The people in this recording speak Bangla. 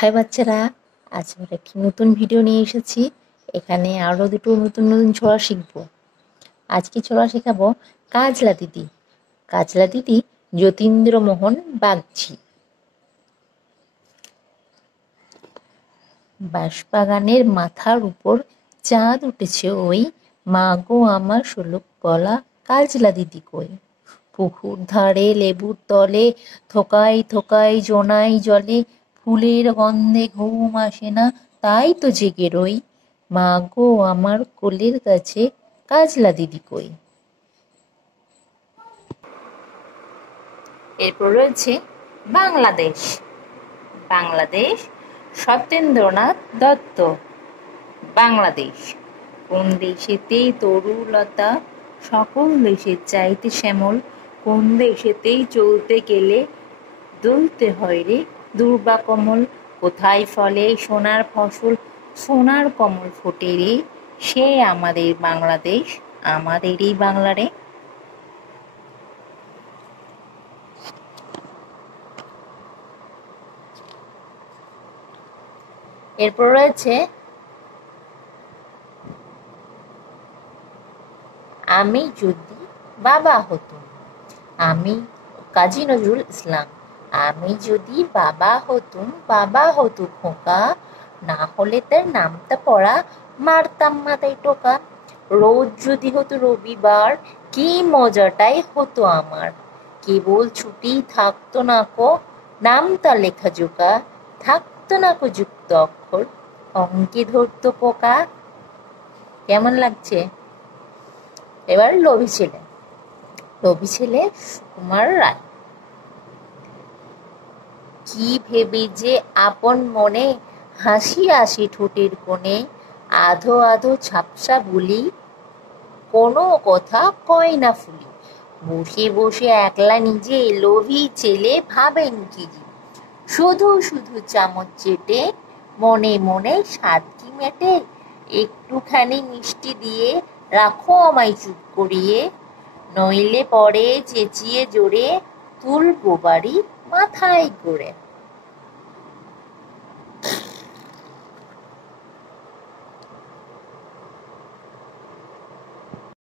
হাই বাচ্চারা, আজ আমরা একটি নতুন ভিডিও নিয়ে এসেছি। এখানে আরও দুটো নতুন নতুন ছড়া শিখব। আজকে ছড়া শেখাবো কাজলা দিদি। কাজলা দিদি যতীন্দ্রমোহন বাগচি। বাঁশবাগানের মাথার উপর চাঁদ উঠেছে ওই, মা গো আমার শোলক গলা কাজলা দিদি কই। পুকুর ধারে লেবুর তলে থোকাই থোকাই জোনাই জলে, ফুলের গন্ধে ঘুম আসে না তাই তো জেগে রই, মা গো আমার কোলের কাছে কাজলা দিদি কই। এরপর রয়েছে বাংলাদেশ। বাংলাদেশ সত্যেন্দ্রনাথ দত্ত। বাংলাদেশ কোন দেশেতেই তরুলতা, সকল দেশের চাইতে শ্যামল, কোন দেশেতেই চলতে গেলে দুলতে হয় রে দুর্বা কমল, কোথায় ফলে সোনার ফসল, সোনার কমল ফোটে রে, সে আমাদের বাংলাদেশ, আমাদেরই বাংলা রে। এরপর রয়েছে আমি যদি বাবা হতুম। আমি কাজী নজরুল ইসলাম। আমি যদি বাবা হতুম, বাবা হতু খোকা, না হলে তার নামটা পড়া মারতাম মাথায় টোকা। রোজ যদি হতো রবিবার, কি মজাটাই হতো আমার, কেবল ছুটি থাকতো না কো নামটা লেখা জোকা, থাকতো না কো যুক্ত অক্ষর, অঙ্কে ধরতো পোকা। কেমন লাগছে? এবার লোভী ছেলে। লোভী ছেলে সুকুমার রায়। কি ভেবে যে আপন মনে হাসি আসে ঠোঁটের কোণে, আধো আধো ঝাপসা বুলি, কোনো কথা কয় না ফুলি। বসে বসে একলা নিজে লোভী ছেলে ভাবেন কি যে, শুধু শুধু চামচ চেটে মনে মনে স্বাদ কি মেটে, একটুখানি মিষ্টি দিয়ে রাখো আমায় চুপ করিয়ে, নইলে পরে চেঁচিয়ে জোরে তুলবো বাড়ি মাথায় করে।